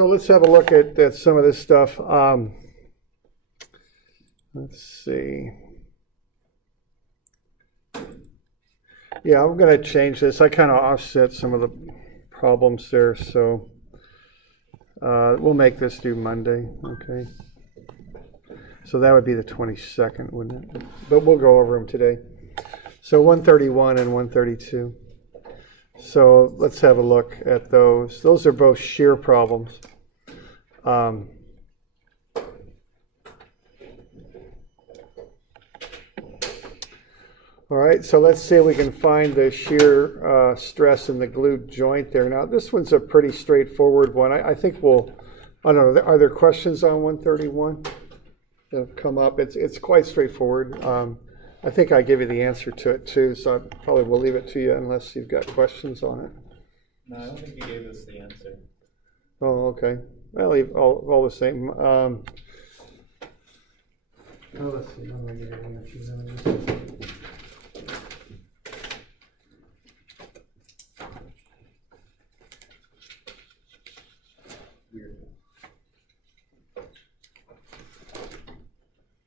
So let's have a look at some of this stuff. Let's see. Yeah, I'm going to change this. I kind of offset some of the problems there, so we'll make this due Monday, okay? So that would be the 22nd, wouldn't it? But we'll go over them today. So 131 and 132. So let's have a look at those. Those are both shear problems. All right, so let's see if we can find the shear stress in the glued joint there. Now, this one's a pretty straightforward one. I think we'll, I don't know, are there questions on 131 that have come up? It's quite straightforward. I think I give you the answer to it too, so I probably will leave it to you unless you've got questions on it. No, I don't think you gave us the answer. Oh, okay. Well, all the same. Oh, let's see. I'm going to get an answer.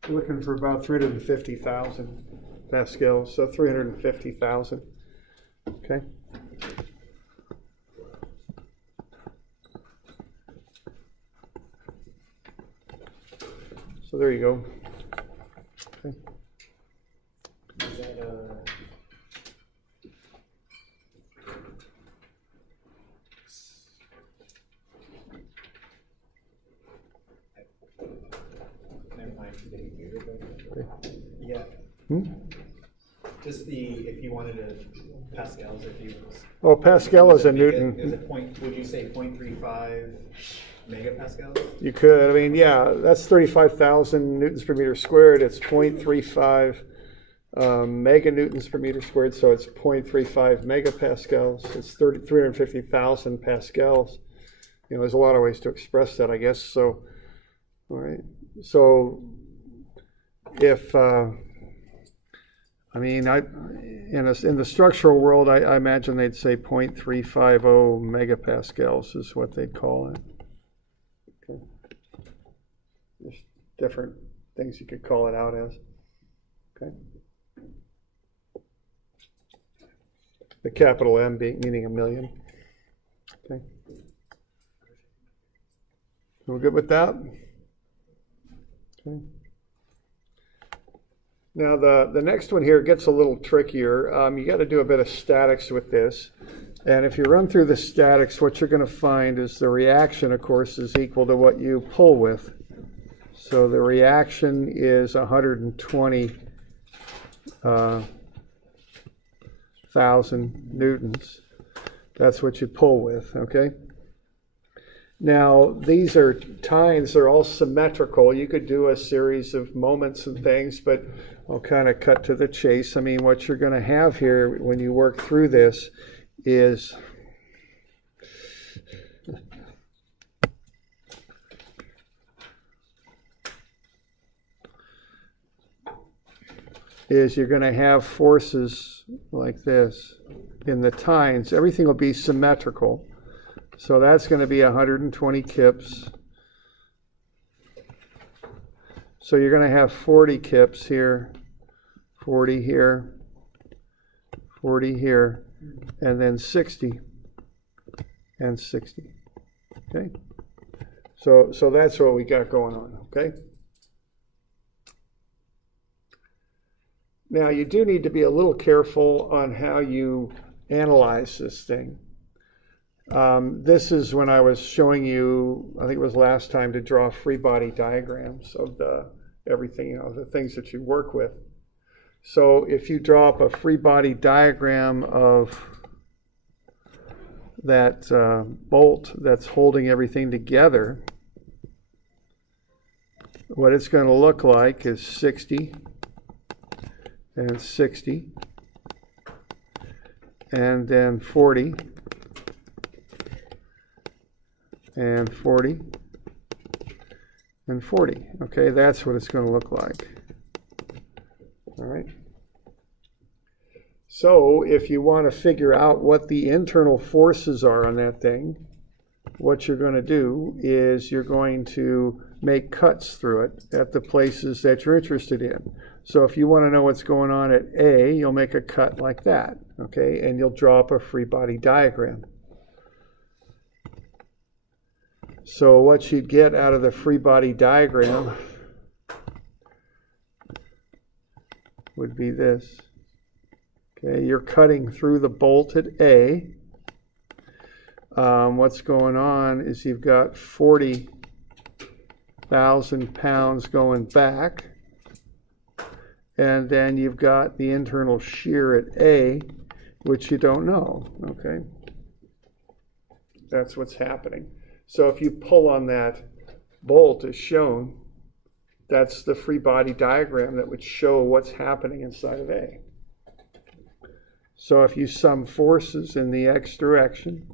We're looking for about 350,000 pascals, so 350,000. Okay. So there you go. Okay. Is that never mind. Yeah. Just if you wanted to pascals, if you. Oh, Pascal is a Newton. Is it would you say 0.35 megapascals? You could. I mean, yeah, that's 35,000 newtons per meter squared. It's 0.35 meganewtons per meter squared, so it's 0.35 megapascals. It's 350,000 pascals. You know, there's a lot of ways to express that, I guess. So, all right. So, if I mean, in the structural world, I imagine they'd say 0.350 megapascals is what they'd call it. Okay. There's different things you could call it out as. Okay. The capital M meaning a million. Okay. We're good with that? Okay. Now the next one here gets a little trickier. You got to do a bit of statics with this. And if you run through the statics, what you're going to find is the reaction, of course, is equal to what you pull with. So the reaction is 120,000 newtons. That's what you pull with, okay? Now, these are tines, they're all symmetrical. You could do a series of moments and things, but I'll kind of cut to the chase. I mean, what you're going to have here when you work through this is you're going to have forces like this in the tines. Everything will be symmetrical. So that's going to be 120 kips. So you're going to have 40 kips here, 40 here, 40 here, and then 60 and 60. Okay? So that's what we got going on, okay? Now you do need to be a little careful on how you analyze this thing. This is when I was showing you, I think it was last time, to draw free body diagrams of everything, you know, the things that you work with. So if you draw up a free body diagram of that bolt that's holding everything together, what it's going to look like is 60 and 60 and then 40 and 40 and 40. Okay, that's what it's going to look like. All right. So if you want to figure out what the internal forces are on that thing, what you're going to do is you're going to make cuts through it at the places that you're interested in. So if you want to know what's going on at A, you'll make a cut like that, okay? And you'll draw up a free body diagram. So what you'd get out of the free body diagram would be this. Okay, you're cutting through the bolt at A. What's going on is you've got 40,000 pounds going back, and then you've got the internal shear at A, which you don't know, okay? That's what's happening. So if you pull on that bolt as shown, that's the free body diagram that would show what's happening inside of A. So if you sum forces in the x direction,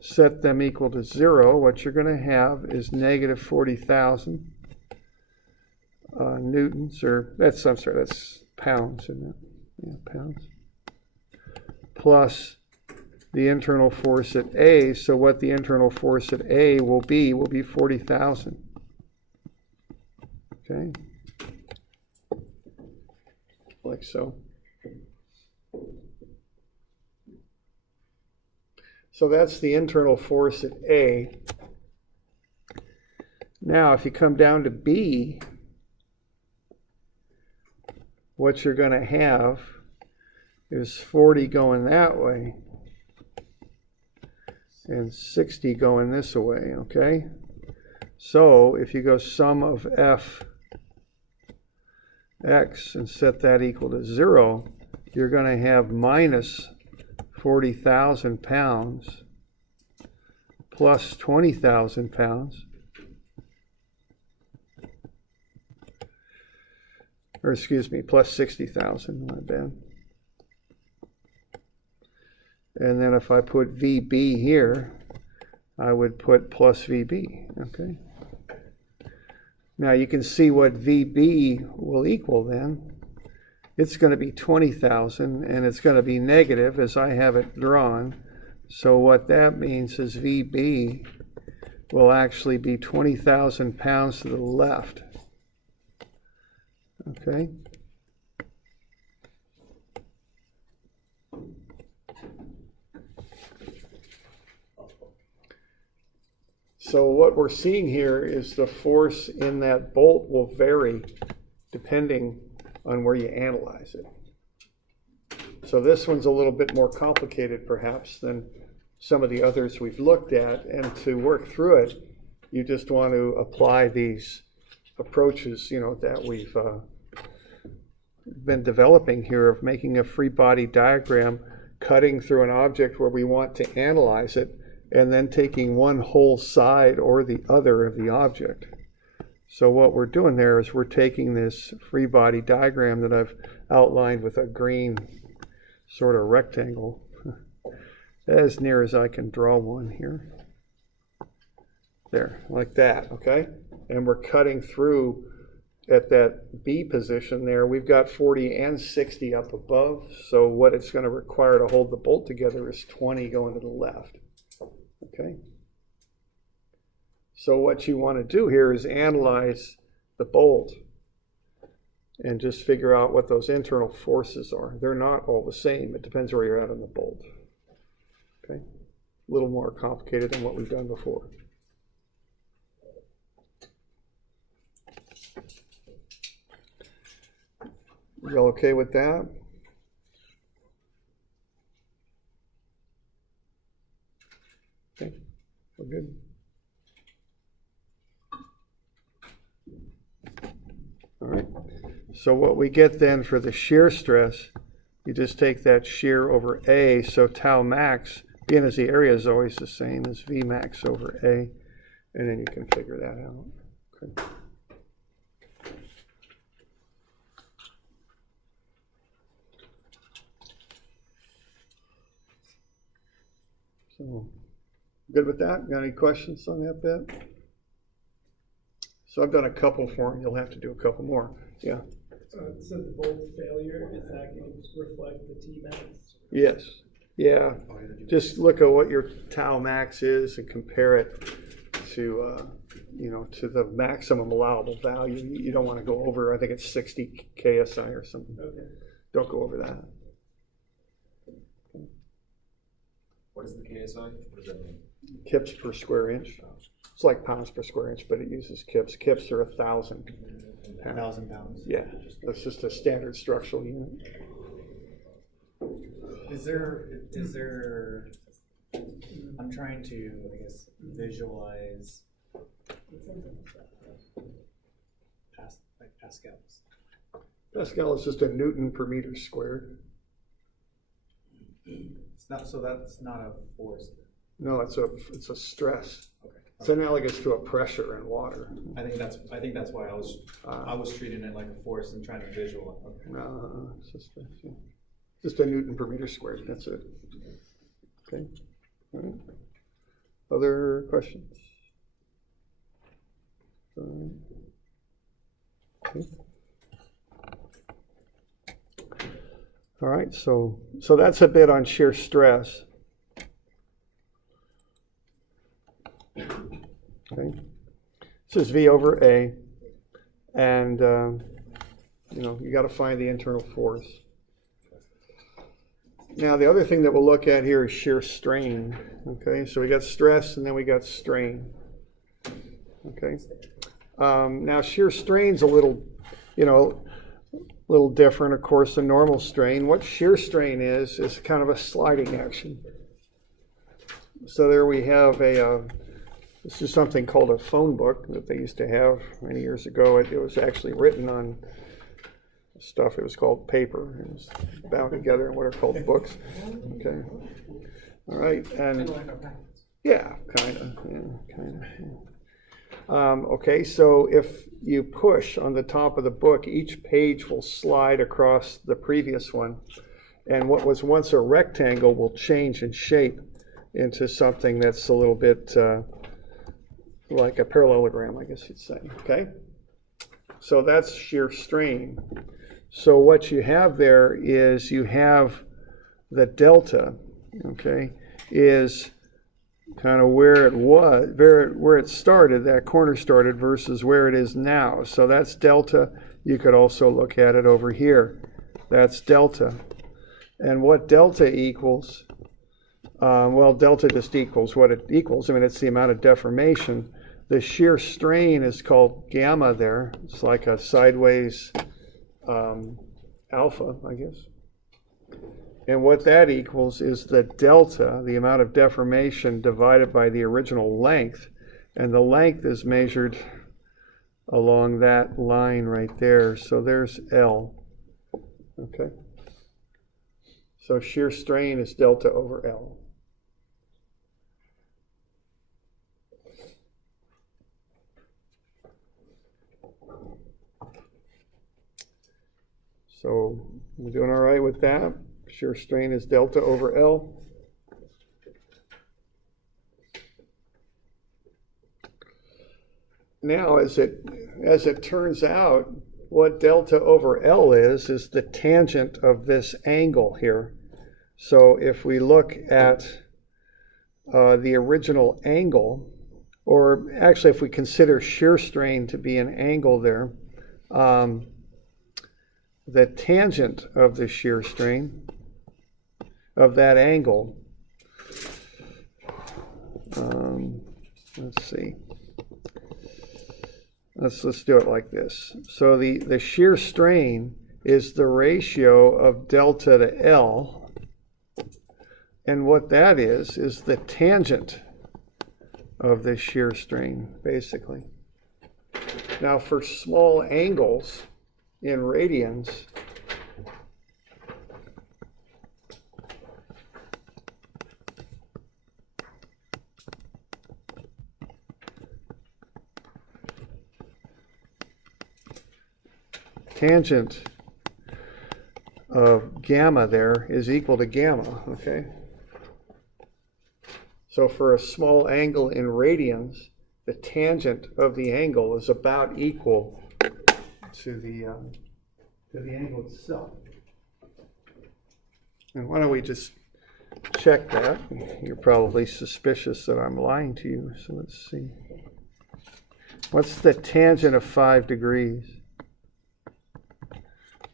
set them equal to 0, what you're going to have is negative 40,000 newtons, or that's pounds, isn't it? Yeah, pounds. Plus the internal force at A. So what the internal force at A will be 40,000. Okay, like so. So that's the internal force at A. Now, if you come down to B, what you're going to have is 40 going that way and 60 going this way, okay? So if you go sum of Fx and set that equal to 0, you're going to have minus 40,000 pounds plus 20,000 pounds, or excuse me, plus 60,000, my bad. And then if I put VB here, I would put plus VB, okay? Now you can see what VB will equal then. It's going to be 20,000, and it's going to be negative as I have it drawn. So what that means is VB will actually be 20,000 pounds to the left. Okay? So what we're seeing here is the force in that bolt will vary depending on where you analyze it. So this one's a little bit more complicated perhaps than some of the others we've looked at, and to work through it, you just want to apply these approaches, that we've been developing here of making a free body diagram, cutting through an object where we want to analyze it, and then taking one whole side or the other of the object. So what we're doing there is we're taking this free body diagram that I've outlined with a green sort of rectangle, as near as I can draw one here. There, like that, okay? And we're cutting through at that B position there. We've got 40 and 60 up above, so what it's going to require to hold the bolt together is 20 going to the left, okay? So what you want to do here is analyze the bolt and just figure out what those internal forces are. They're not all the same. It depends where you're at on the bolt. Okay? A little more complicated than what we've done before. You all okay with that? Okay, we're good. All right, so what we get then for the shear stress, you just take that shear over A, so tau max, being as the area is always the same as V max over A, and then you can figure that out. Okay. So, good with that? Got any questions on that bit? So I've done a couple for them. You'll have to do a couple more. Yeah. So the bolt failure, is that going to reflect the T max? Yes. Yeah, just look at what your tau max is and compare it to, to the maximum allowable value. You don't want to go over, I think it's 60 KSI or something. Okay. Don't go over that. What is the KSI? What does that mean? Kips per square inch. It's like pounds per square inch, but it uses kips. Kips are 1,000. 1,000 pounds. Yeah, that's just a standard structural unit. Is there, I'm trying to, I guess, visualize Pascals. Pascal is just a Newton per meter squared. So that's not a force. No, it's a stress. Okay. It's analogous to a pressure in water. I think that's why I was treating it like a force and trying to visualize. Okay. No, it's just a Newton per meter squared. That's it. Okay. All right. Other questions? Okay. All right. So that's a bit on shear stress. Okay. This is V over A, and you got to find the internal force. Now the other thing that we'll look at here is shear strain. Okay, so we got stress and then we got strain. Okay. Now shear strain's a little different, of course, than normal strain. What shear strain is kind of a sliding action. So there we have this is something called a phone book that they used to have many years ago. It was actually written on stuff. It was called paper. It was bound together in what are called books. Okay. All right. And yeah, kind of. Okay. So if you push on the top of the book, each page will slide across the previous one, and what was once a rectangle will change in shape into something that's a little bit like a parallelogram, I guess you'd say. Okay. So that's shear strain. So what you have there is you have the delta, okay, is kind of where it was, where it started, that corner started, versus where it is now. So that's delta. You could also look at it over here. That's delta. And what delta equals, well, delta just equals what it equals. I mean, it's the amount of deformation. The shear strain is called gamma there. It's like a sideways alpha, I guess. And what that equals is the delta, the amount of deformation, divided by the original length. And the length is measured along that line right there. So there's L. Okay. So shear strain is delta over L. So we're doing all right with that. Shear strain is delta over L. Now, as it turns out, what delta over L is the tangent of this angle here. So if we look at the original angle, or actually if we consider shear strain to be an angle there, the tangent of the shear strain of that angle, let's see, let's do it like this. So the shear strain is the ratio of delta to L, and what that is the tangent of the shear strain, basically. Now for small angles in radians, tangent of gamma there is equal to gamma, okay? So for a small angle in radians, the tangent of the angle is about equal to the angle itself. And why don't we just check that. You're probably suspicious that I'm lying to you, so let's see. What's the tangent of 5 degrees?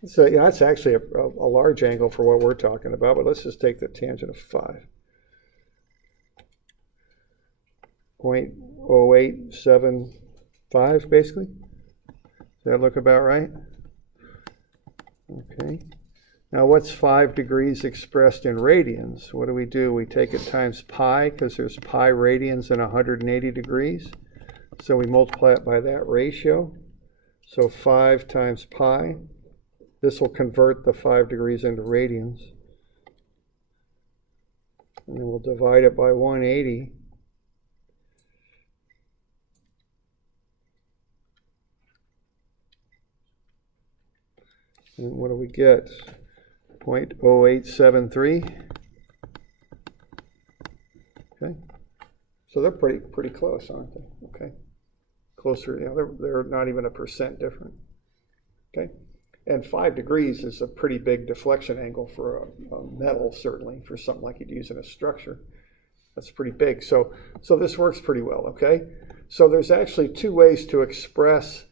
So yeah, that's actually a large angle for what we're talking about, but let's just take the tangent of 5. 0.0875 basically. Does that look about right? Okay. Now what's 5 degrees expressed in radians? What do? We take it times pi, because there's pi radians in 180 degrees. So we multiply it by that ratio. So 5 times pi. This will convert the 5 degrees into radians. And then we'll divide it by 180. And what do we get? 0.0873. Okay. So they're pretty close, aren't they? Okay. Closer, you know, they're not even 1% different. Okay. And 5 degrees is a pretty big deflection angle for a metal, certainly, for something like you'd use in a structure. That's pretty big. So this works pretty well, okay? So there's actually 2 ways to express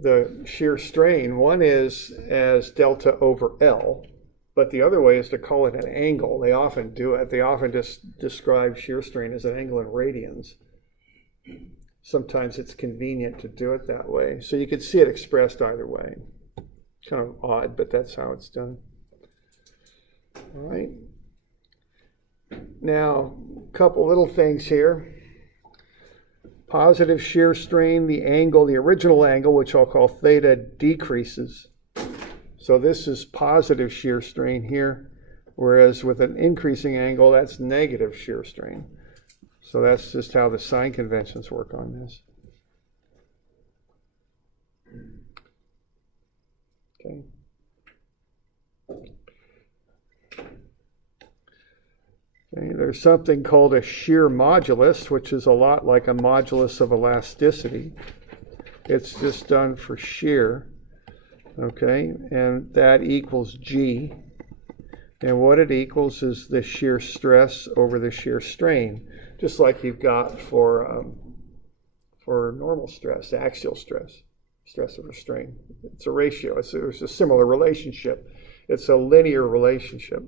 the shear strain. One is as delta over L, but the other way is to call it an angle. They often do it. They often just describe shear strain as an angle in radians. Sometimes it's convenient to do it that way. So you could see it expressed either way. Kind of odd, but that's how it's done. All right. Now, a couple little things here. Positive shear strain, the angle, the original angle, which I'll call theta, decreases. So this is positive shear strain here, whereas with an increasing angle, that's negative shear strain. So that's just how the sign conventions work on this. Okay. Okay, there's something called a shear modulus, which is a lot like a modulus of elasticity. It's just done for shear. Okay, and that equals G. And what it equals is the shear stress over the shear strain, just like you've got for normal stress, axial stress, stress over strain. It's a ratio. It's a similar relationship. It's a linear relationship.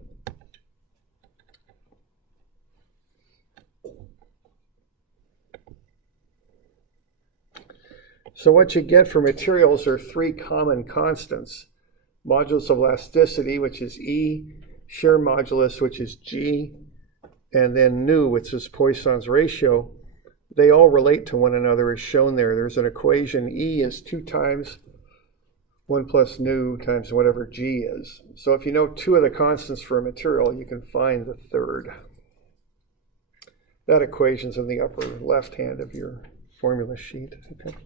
So what you get for materials are 3 common constants. Modulus of elasticity, which is E, shear modulus, which is G, and then nu, which is Poisson's ratio. They all relate to one another as shown there. There's an equation. E is 2 times 1 plus nu times whatever G is. So if you know 2 of the constants for a material, you can find the third. That equation's in the upper left hand of your formula sheet. Okay.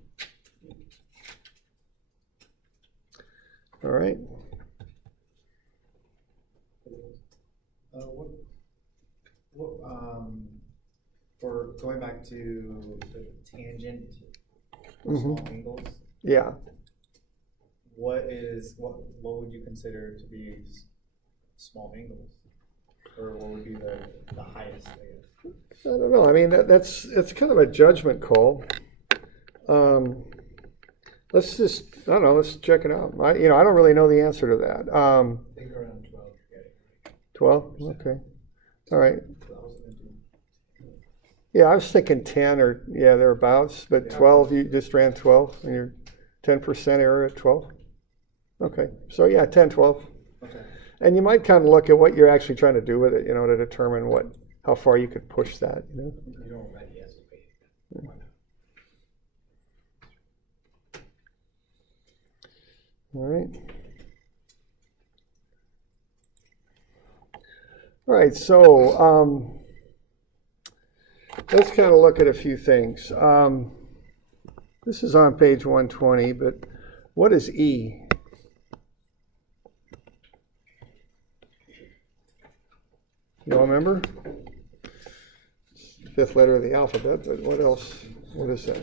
All right. For going back to the tangent for small angles, yeah. what would you consider to be small angles, or what would be the highest? I guess. I don't know. I mean, it's kind of a judgment call. Let's just, I don't know, let's check it out. I don't really know the answer to that. I think around 12. 12? Okay. All right. Yeah, I was thinking 10 or, yeah, thereabouts, but 12, you just ran 12 and your 10% error at 12? Okay. So yeah, 10, 12. Okay. And you might kind of look at what you're actually trying to do with it, to determine how far you could push that, You don't write yes. Yeah. All right. All right, so let's kind of look at a few things. This is on page 120, but what is E? You all remember? 5th letter of the alphabet, but what else? What is that?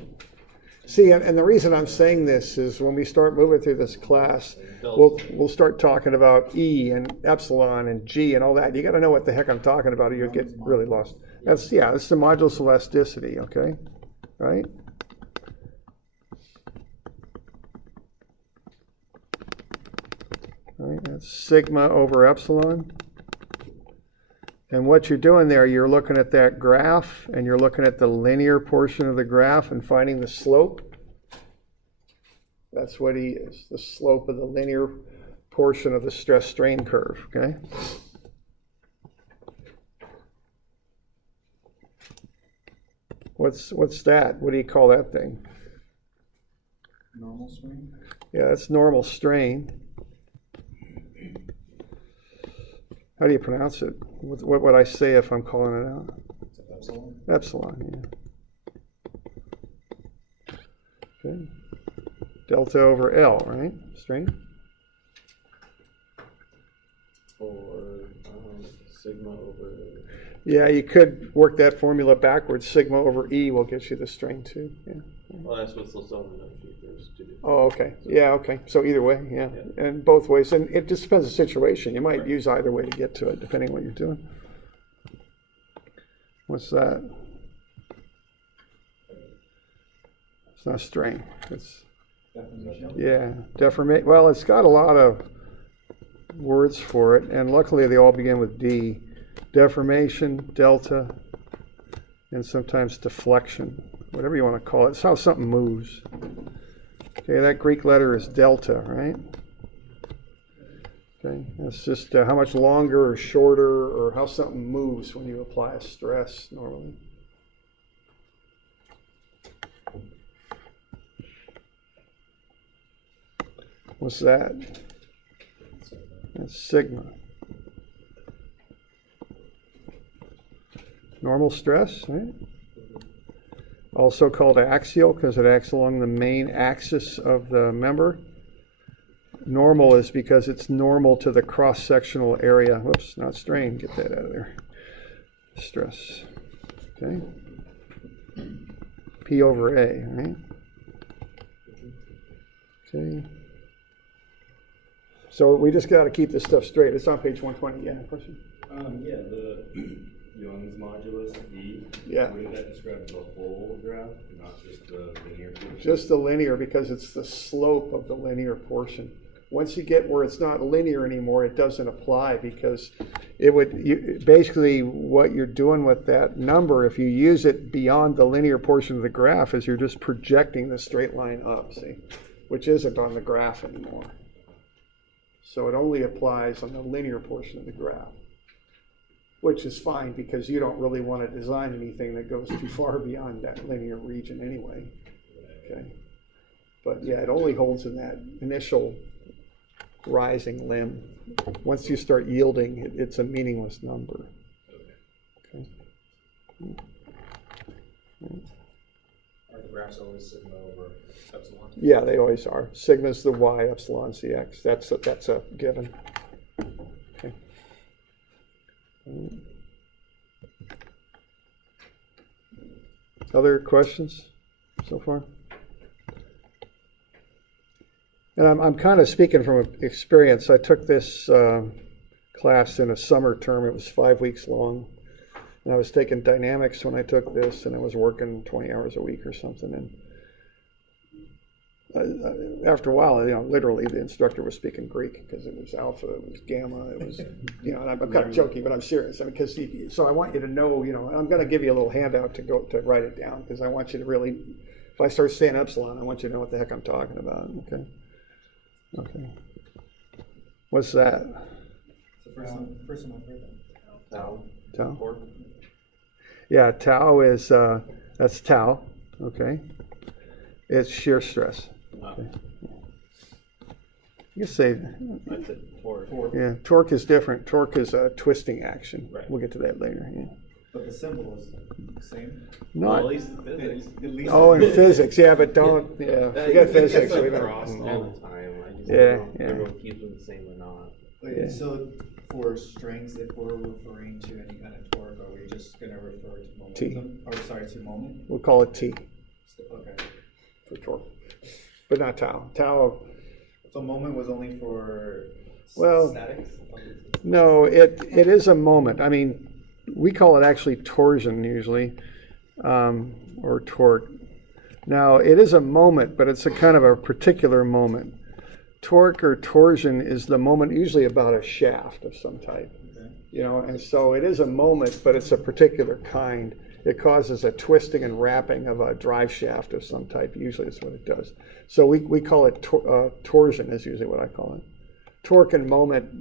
See, and the reason I'm saying this is when we start moving through this class, we'll start talking about E and epsilon and G and all that. You got to know what the heck I'm talking about, or you'll get really lost. That's the modulus elasticity, okay? Right? Right, that's sigma over epsilon. And what you're doing there, you're looking at that graph, and you're looking at the linear portion of the graph and finding the slope. That's what E is, the slope of the linear portion of the stress strain curve, okay? What's that? What do you call that thing? Normal strain? Yeah, that's normal strain. How do you pronounce it? What would I say if I'm calling it out? Epsilon? Epsilon, yeah. Okay. Delta over L, right? Strain? Or sigma over. Yeah, you could work that formula backwards. Sigma over E will get you the strain too. Yeah. Well, that's what's still on the sheet. There's two different. Oh, okay. Yeah, okay. So either way, yeah. And both ways. And it just depends on the situation. You might use either way to get to it, depending on what you're doing. What's that? It's not strain. It's, Definition? yeah, deformate. Well, it's got a lot of words for it, and luckily they all begin with D. Deformation, delta, and sometimes deflection, whatever you want to call it. It's how something moves. Okay, that Greek letter is delta, right? Okay, that's just how much longer or shorter or how something moves when you apply a stress normally. What's that? That's sigma. Normal stress, right? Also called axial because it acts along the main axis of the member. Normal is because it's normal to the cross-sectional area. Whoops, not strain. Get that out of there. Stress. Okay. P over A, right? Okay. So we just got to keep this stuff straight. It's on page 120. Yeah, question? Yeah, the Young's modulus E. Yeah. Wouldn't that describe the whole graph, not just the linear portion? Just the linear, because it's the slope of the linear portion. Once you get where it's not linear anymore, it doesn't apply, because it would basically what you're doing with that number, if you use it beyond the linear portion of the graph, is you're just projecting the straight line up, see, which isn't on the graph anymore. So it only applies on the linear portion of the graph, which is fine because you don't really want to design anything that goes too far beyond that linear region anyway. Okay. But yeah, it only holds in that initial rising limb. Once you start yielding, it's a meaningless number. Okay. Are the graphs always sigma over epsilon? Yeah, they always are. Sigma's the Y, epsilon's the X. That's a given. Okay. Other questions so far? And I'm kind of speaking from experience. I took this class in a summer term. It was 5 weeks long. And I was taking dynamics when I took this, and I was working 20 hours a week or something. And after a while, literally the instructor was speaking Greek because it was alpha, it was gamma, it was, and I'm kind of joking, but I'm serious. I mean, so I want you to know, I'm going to give you a little handout to write it down, because I want you to really, if I start saying epsilon, I want you to know what the heck I'm talking about. Okay. Okay. What's that? It's the first time I've heard that. Tau. Tau? Torque. Yeah, tau is, that's tau. Okay. It's shear stress. Okay. You say, I said torque. yeah, torque is different. Torque is a twisting action. Right. We'll get to that later. Yeah. But the symbol is the same? Well, Not. at least in physics. At least Oh, in physics, yeah, but don't. Yeah, forget physics. It's We across don't. all the time. I just Yeah, don't know if yeah. everyone keeps them the same or not. Okay, Yeah. so for strings, if we're referring to any kind of torque, are we just going to refer to T. momentum? Or sorry, to moment? We'll call it T. Okay. for torque, but not tau. Tau, So moment was only for Well, statics? no, it is a moment. I mean, we call it actually torsion usually, or torque. Now, it is a moment, but it's a kind of a particular moment. Torque or torsion is the moment usually about a shaft of some type, you know, and so it is a moment, but it's a particular kind. It causes a twisting and wrapping of a drive shaft of some type, usually is what it does. So we call it torsion is usually what I call it. Torque and moment,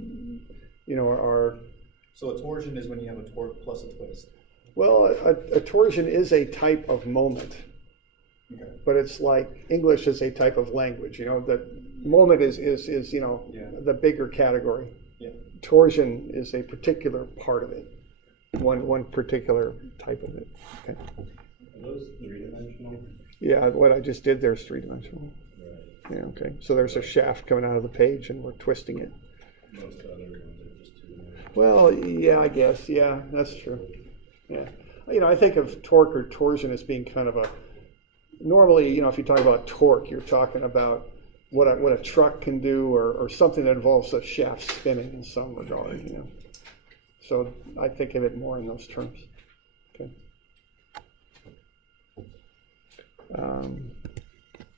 you know, are... So a torsion is when you have a torque plus a twist. Well, a torsion is a type of moment. Okay. But it's like English is a type of language, you know, the moment is you know, the bigger category. Yeah. Torsion is a particular part of it, one particular type of it. Okay. Are those three-dimensional? Yeah, what I just did there is three-dimensional. Right. Yeah, okay. So there's a shaft coming out of the page and we're twisting it. Most other ones are just two-dimensional. Well, yeah, I guess, yeah, that's true. Yeah. You know, I think of torque or torsion as being kind of a, normally, you know, if you talk about torque, you're talking about what a truck can do or something that involves a shaft spinning in some regard, you know. So I think of it more in those terms. Okay.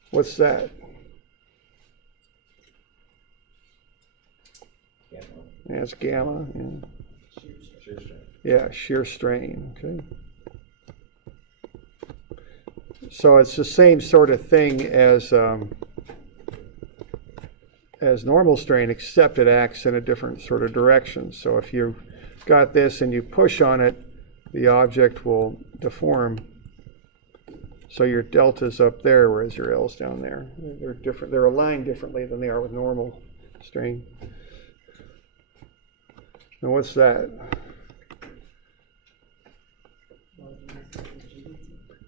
What's that? Yeah, it's gamma. Yeah. Shear strain. Yeah, shear strain. Okay. So it's the same sort of thing as normal strain, except it acts in a different sort of direction. So if you've got this and you push on it, the object will deform. So your delta's up there, whereas your L's down there. They're different. They're aligned differently than they are with normal strain. Now what's that?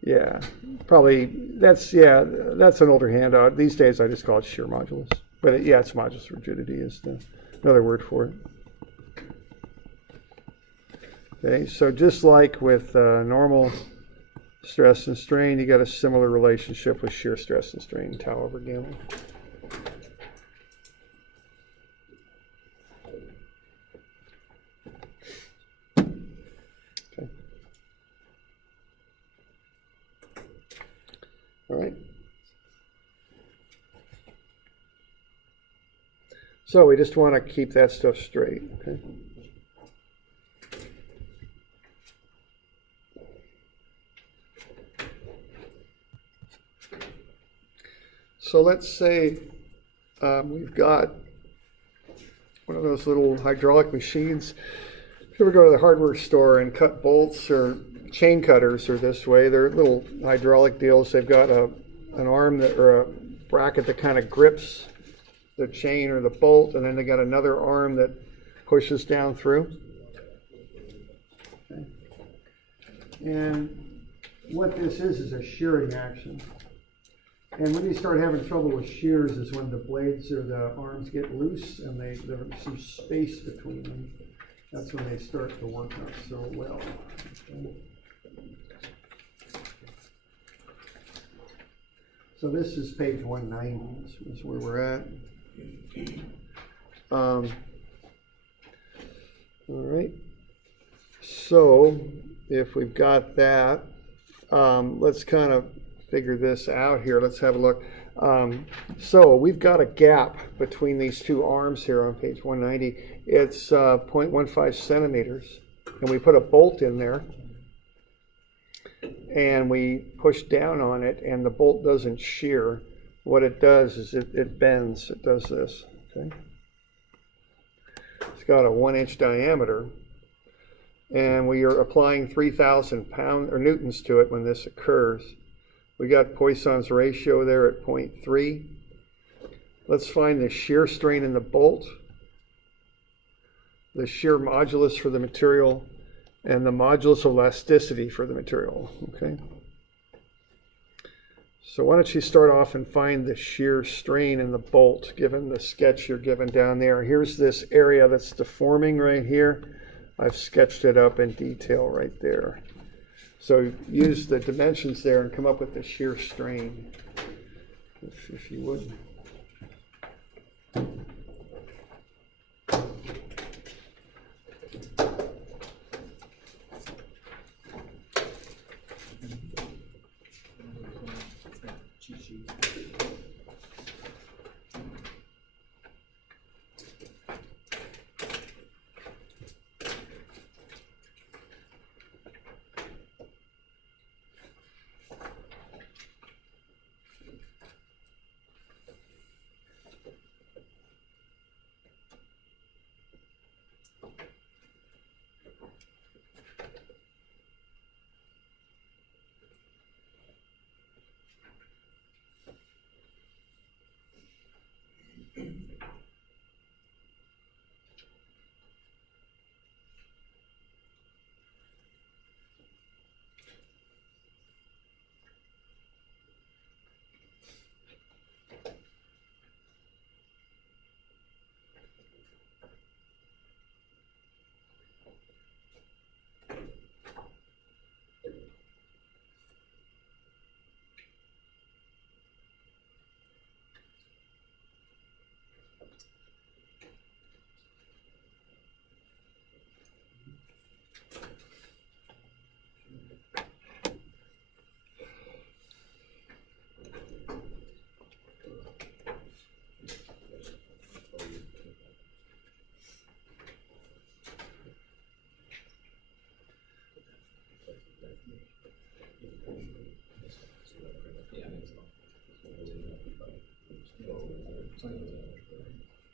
Yeah, probably that's an older handout. These days I just call it shear modulus. But it's modulus rigidity is another word for it. Okay, so just like with normal stress and strain, you got a similar relationship with shear stress and strain, tau over gamma. Okay. All right. So we just want to keep that stuff straight, okay? So let's say we've got one of those little hydraulic machines. If you ever go to the hardware store and cut bolts or chain cutters are this way, they're little hydraulic deals. They've got an arm that, or a bracket that kind of grips the chain or the bolt, and then they got another arm that pushes down through. Okay. And what this is a shearing action. And when you start having trouble with shears is when the blades or the arms get loose and there's some space between them. That's when they start to work out so well. Okay. So this is page 190, this is where we're at. All right. So if we've got that, let's kind of figure this out here. Let's have a look. So we've got a gap between these two arms here on page 190. It's 0.15 centimeters, and we put a bolt in there, and we push down on it, and the bolt doesn't shear. What it does is it bends. It does this. Okay. It's got a 1-inch diameter, and we are applying 3,000 pounds or newtons to it when this occurs. We got Poisson's ratio there at 0.3. Let's find the shear strain in the bolt, the shear modulus for the material, and the modulus elasticity for the material. Okay. So why don't you start off and find the shear strain in the bolt, given the sketch you're given down there. Here's this area that's deforming right here. I've sketched it up in detail right there. So use the dimensions there and come up with the shear strain. if you would. Cheat sheet.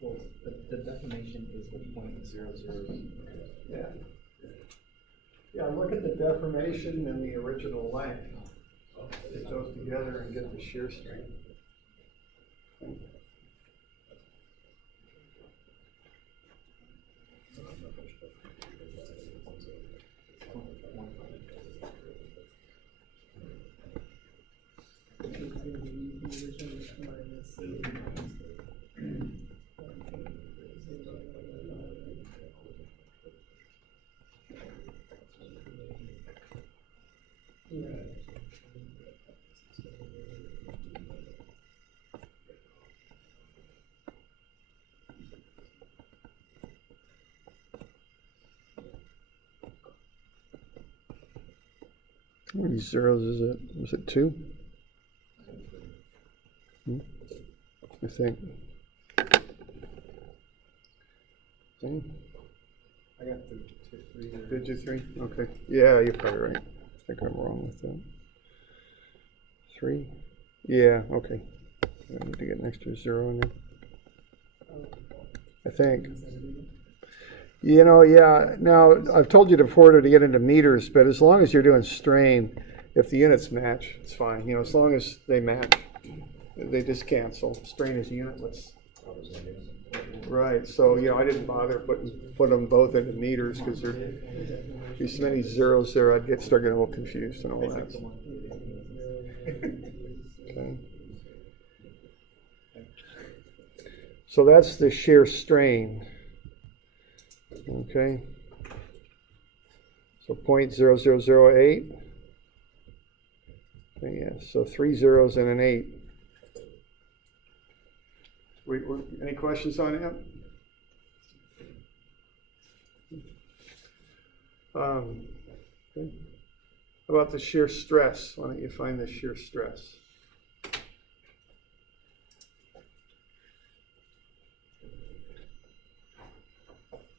Well, the definition is the 0.00. Yeah. Yeah, look at the deformation and the original length. Take those together and get the shear strain. How many zeros is it? Was it 2? I think. Okay. I got the 3. Did you 3? Okay. Yeah, you're probably right. I think I'm wrong with that. 3? Yeah, okay. I need to get an extra 0 in there. I think. You know, yeah, now I've told you before to get into meters, but as long as you're doing strain, if the units match, it's fine. You know, as long as they match, they just cancel. Strain is unitless. Right, so, you know, I didn't bother put them both into meters because there's so many zeros there, I'd start getting a little confused and all that. Okay. So that's the shear strain. Okay. So 0.0008. Okay, yeah, so 3 zeros and an 8. Any questions on that? Okay. How about the shear stress? Why don't you find the shear stress?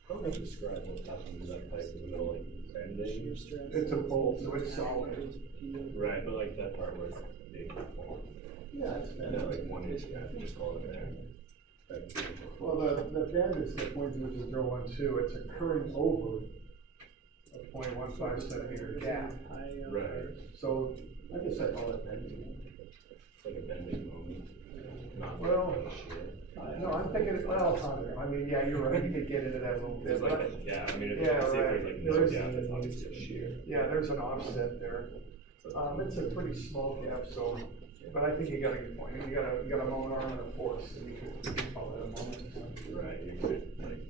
How would you describe what happens to that pipe in the middle, like bending? It's a pole, so it's solid. Right, but like that part where it's being formed. Yeah, it's And then like 1 inch, yeah, just call it there. Well, the bend is the 0.0012. It's occurring over a 0.15 centimeter gap. Right. So I guess I call it bending. It's like a bending moment. Not Well, like shear. no, I'm thinking, well, I mean, yeah, you're right. You could get into that a little bit. There's like that, yeah, I mean, if you Yeah, can see if right. there's like no There's- gap, that's obviously a shear. Yeah, there's an offset there. It's a pretty small gap, so, but I think you got a good point. You got a moment arm and a force, and you could call that a moment. Right, you could like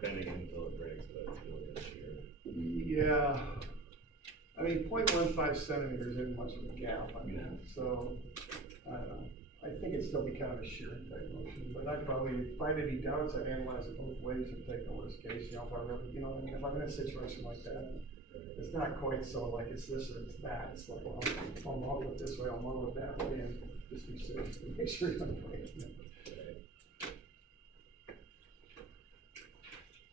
bending until it breaks, but it's really a shear. Yeah. I mean, 0.15 centimeters isn't much of a gap. I mean, so I don't know. I think it'd still be kind of a shearing type motion, but I'd probably, if I had any doubts, I'd analyze it both ways and take the worst case, if I really, what I mean, if I'm in a situation like that, it's not quite so like it's this or it's that, it's like, well, I'll model it this way, I'll model it that way, and just be safe to make sure you're not breaking it.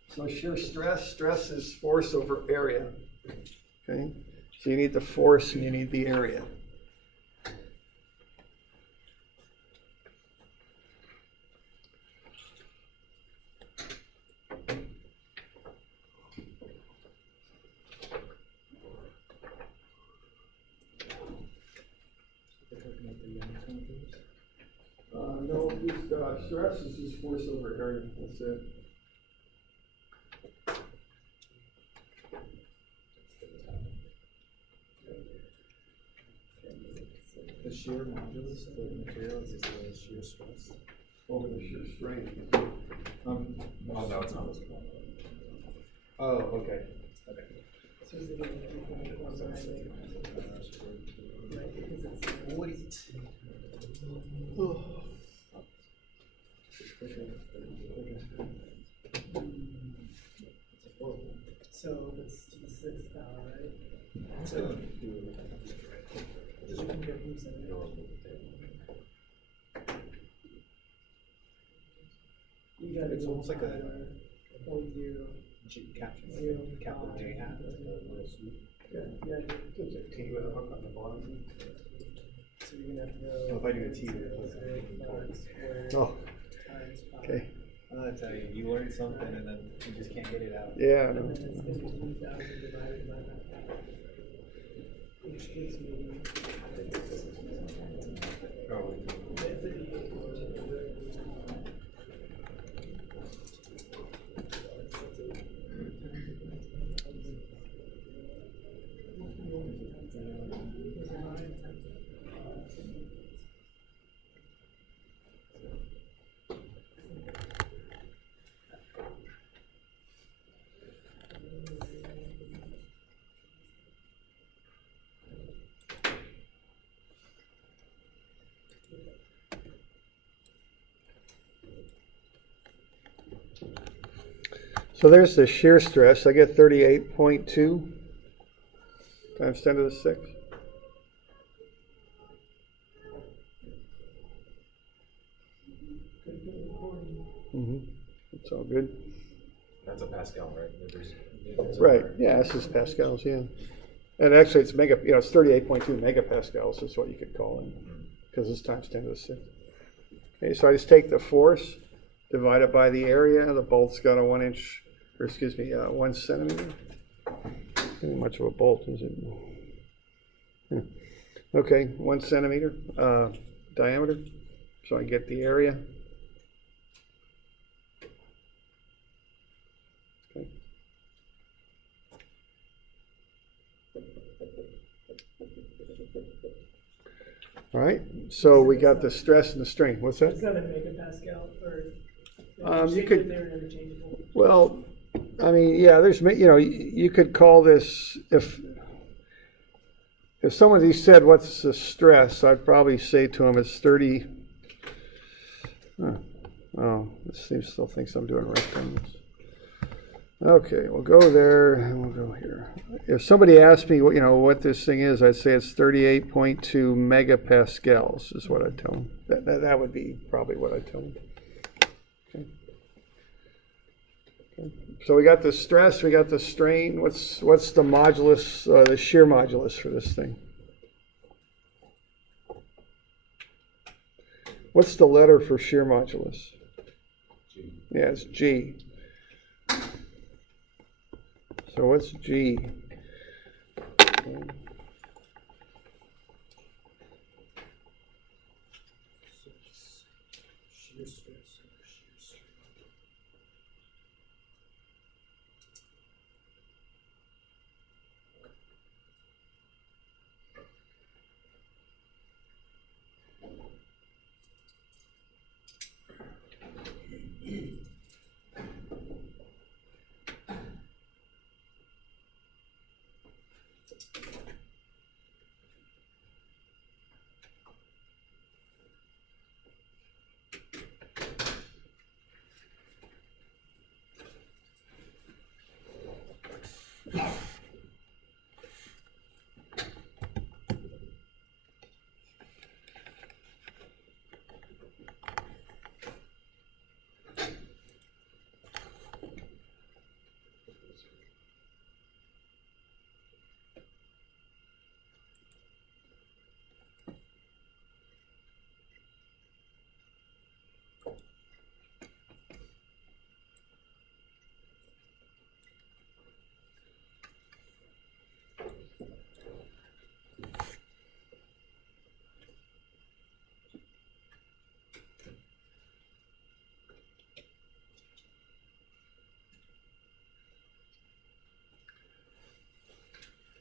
So shear stress is force over area, okay? So you need the force and you need the area. No, just stress is just force over area. That's it. The shear modulus, the materials is the shear stress. Over the shear strain. Oh, no, it's not this one. Oh, okay. Okay. Wait. So it's to the 6th power, right? So, You can get from 7. You got It's almost like a 0.0. capital J hat. Yeah. It's a T with a hook on the bottom. So you're gonna have to go. Oh, if I do a T, then it's Oh, times 5. okay. I'll tell you, you learn something and then you just can't get it out. Yeah, And no. then it's gonna be 2,000 divided by that. Which gives me. Oh, So there's the shear stress. I get 38.2 times 10 to the 6. Mm-hmm. It's all good. That's a Pascal, right? Right. Yeah, this is pascals. Yeah. And actually, it's it's 38.2 megapascals is what you could call it, because it's times 10 to the 6. Okay, so I just take the force, divide it by the area. The bolt's got a 1 centimeter. Not much of a bolt, is it? Yeah. Okay, 1 centimeter diameter. So I get the area. Okay. All right, so we got the stress and the strain. What's that? It's not a megapascal, or You could, they're interchangeable. well, I mean, yeah, there's, you could call this, if somebody said, what's the stress, I'd probably say to them it's 30, oh, this thing still thinks I'm doing rectangles. Okay, we'll go there and we'll go here. If somebody asked me, what this thing is, I'd say it's 38.2 megapascals is what I'd tell them. That would be probably what I'd tell them. Okay. Okay. So we got the stress, we got the strain. What's the modulus, the shear modulus for this thing? What's the letter for shear modulus? G. Yeah, it's G. So what's G? Shear stress.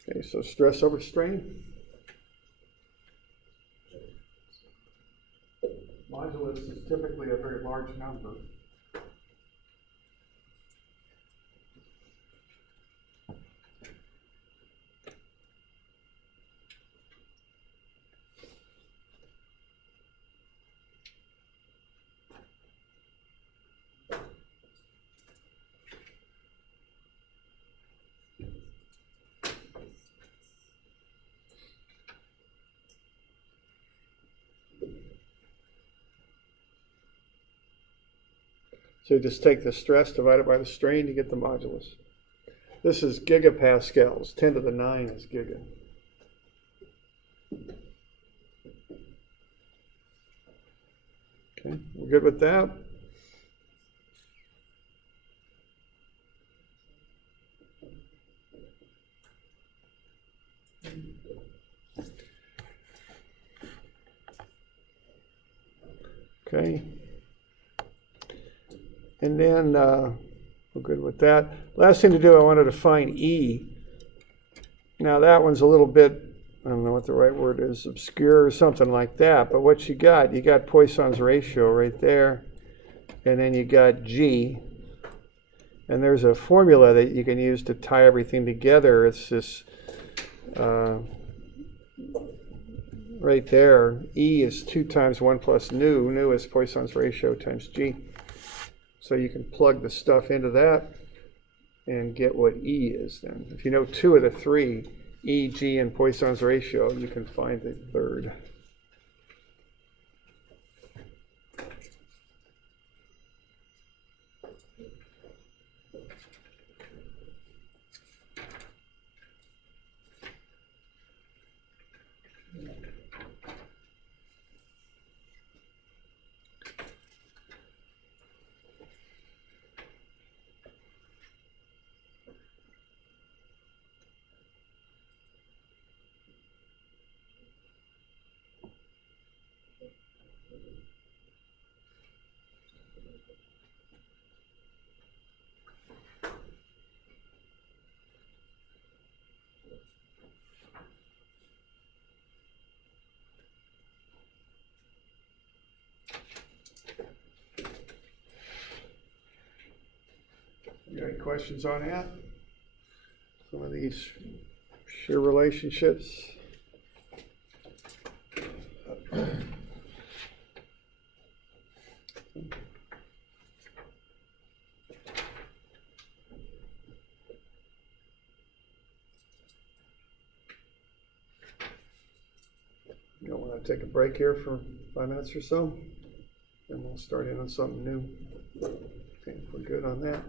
Okay, so stress over strain. Modulus is typically a very large number. So you just take the stress divided by the strain to get the modulus. This is gigapascals. 10 to the 9 is giga. Okay, we're good with that? Okay. And then we're good with that. Last thing to do, I wanted to find E. Now that one's a little bit, I don't know what the right word is, obscure or something like that. But what you got Poisson's ratio right there. And then you got G. And there's a formula that you can use to tie everything together. It's this right there. E is 2 times 1 plus nu. Nu is Poisson's ratio times G. So you can plug the stuff into that and get what E is then. If you know 2 of the 3, E, G, and Poisson's ratio, you can find the third. You got any questions on that? Some of these shear relationships? You don't want to take a break here for 5 minutes or so? Then we'll start in on something new. Okay, we're good on that.